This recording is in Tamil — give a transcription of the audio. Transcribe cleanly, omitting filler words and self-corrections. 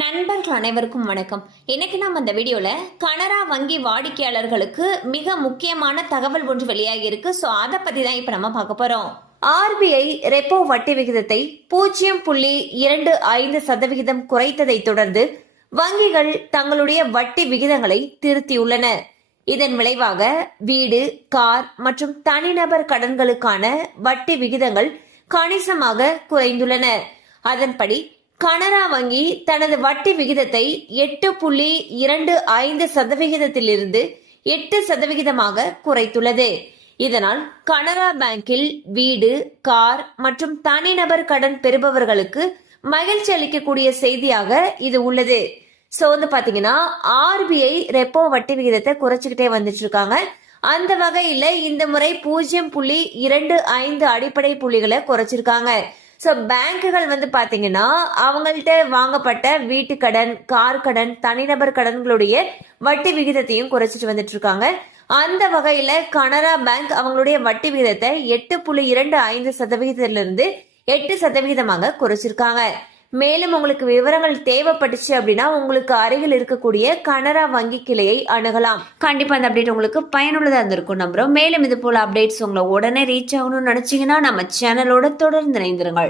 நண்பர்கள் அனைவருக்கும் வணக்கம். இன்னைக்கு நம்ம இந்த வீடியோல கனரா வங்கி வாடிக்கையாளர்களுக்கு மிக முக்கியமான தகவல் ஒன்று வெளியாகி இருக்கு. ஸோ அதை பத்தி தான் இப்ப நம்ம பார்க்க போறோம். ஆர்பிஐ ரெப்போ வட்டி விகிதத்தை 0.25% குறைத்ததை தொடர்ந்து வங்கிகள் தங்களுடைய வட்டி விகிதங்களை திருத்தியுள்ளன. இதன் விளைவாக வீடு, கார் மற்றும் தனிநபர் கடன்களுக்கான வட்டி விகிதங்கள் கணிசமாக குறைந்துள்ளன. அதன்படி கனரா வங்கி தனது வட்டி விகிதத்தை 8.25%இலிருந்து 8% குறைத்துள்ளது. இதனால் கனரா பேங்கில் வீடு, கார் மற்றும் தனிநபர் கடன் பெறுபவர்களுக்கு மகிழ்ச்சி அளிக்கக்கூடிய செய்தியாக இது உள்ளது. சோ பாத்தீங்கன்னா ஆர்பிஐ ரெப்போ வட்டி விகிதத்தை குறைச்சுக்கிட்டே வந்துட்டு இருக்காங்க. அந்த வகையில இந்த முறை 0.25 அடிப்படை புள்ளிகளை குறைச்சிருக்காங்க. ஸோ பேங்குகள் பாத்தீங்கன்னா அவங்கள்ட்ட வாங்கப்பட்ட வீட்டு கடன், கார் கடன், தனிநபர் கடன்களுடைய வட்டி விகிதத்தையும் குறைச்சிட்டு வந்துட்டு இருக்காங்க. அந்த வகையில கனரா பேங்க் அவங்களுடைய வட்டி விகிதத்தை 8.25%இலிருந்து 8% குறைச்சிருக்காங்க. மேலும் உங்களுக்கு விவரங்கள் தேவைப்பட்டுச்சு அப்படின்னா உங்களுக்கு அருகில் இருக்கக்கூடிய கனரா வங்கி கிளையை அணுகலாம். கண்டிப்பா அந்த அப்டேட் உங்களுக்கு பயனுள்ளதா இருந்திருக்கும் நம்புறோம். மேலும் இது போல அப்டேட்ஸ் உங்களை உடனே ரீச் ஆகணும்னு நினைச்சீங்கன்னா நம்ம சேனலோட தொடர்ந்து இணைந்திருங்கள்.